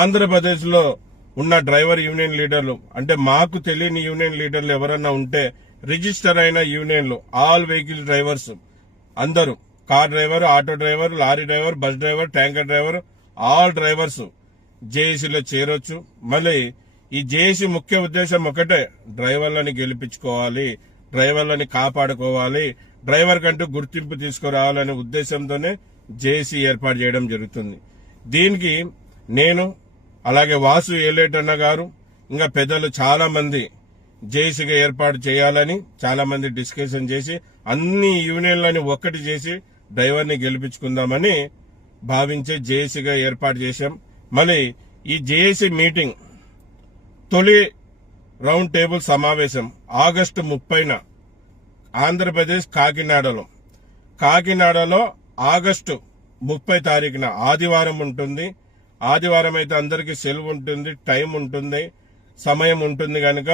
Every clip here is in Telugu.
ఆంధ్రప్రదేశ్ లో ఉన్న డ్రైవర్ యూనియన్ లీడర్లు అంటే మాకు తెలియని యూనియన్ లీడర్లు ఎవరన్నా ఉంటే రిజిస్టర్ అయిన యూనియన్లు ఆల్ వెహికల్ డ్రైవర్స్ అందరూ car driver, auto driver, lorry driver, bus driver, tanker driver all drivers జేఏసీలో చేరొచ్చు. మళ్ళీ ఈ జేఏసీ ముఖ్య ఉద్దేశం ఒకటే, డ్రైవర్లని గెలిపించుకోవాలి, డ్రైవర్లని కాపాడుకోవాలి, డ్రైవర్ కంటూ గుర్తింపు తీసుకురావాలనే ఉద్దేశంతోనే జేఏసీ ఏర్పాటు చేయడం జరుగుతుంది. దీనికి నేను అలాగే వాసు ఏలేటన్న గారు ఇంకా పెద్దలు చాలా మంది జేఏసీగా ఏర్పాటు చేయాలని చాలా మంది డిస్కషన్ చేసి అన్ని యూనియన్లని ఒక్కటి చేసి డ్రైవర్ని గెలిపించుకుందామని భావించే జేఏసీగా ఏర్పాటు చేశాం. మళ్ళీ ఈ జేఏసీ మీటింగ్ తొలి రౌండ్ టేబుల్ సమావేశం ఆగస్టు 30న ఆంధ్రప్రదేశ్ కాకినాడలో ఆగస్టు 30 తారీఖున ఆదివారం ఉంటుంది. ఆదివారం అయితే అందరికీ సెలవు ఉంటుంది, టైం ఉంటుంది, సమయం ఉంటుంది కనుక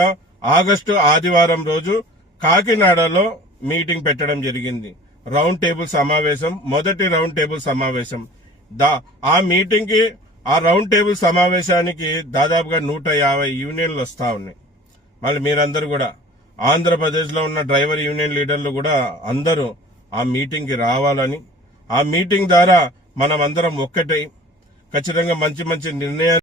ఆగస్టు ఆదివారం రోజు కాకినాడలో మీటింగ్ పెట్టడం జరిగింది. రౌండ్ టేబుల్ సమావేశం, మొదటి రౌండ్ టేబుల్ సమావేశం. ఆ మీటింగ్ కి ఆ రౌండ్ టేబుల్ సమావేశానికి దాదాపుగా 150 యూనియన్లు వస్తా ఉన్నాయి. మళ్ళీ మీరందరూ కూడా ఆంధ్రప్రదేశ్ లో ఉన్న డ్రైవర్ యూనియన్ లీడర్లు కూడా అందరూ ఆ మీటింగ్ కి రావాలని, ఆ మీటింగ్ ద్వారా మనం అందరం ఒక్కటై ఖచ్చితంగా మంచి మంచి నిర్ణయాలు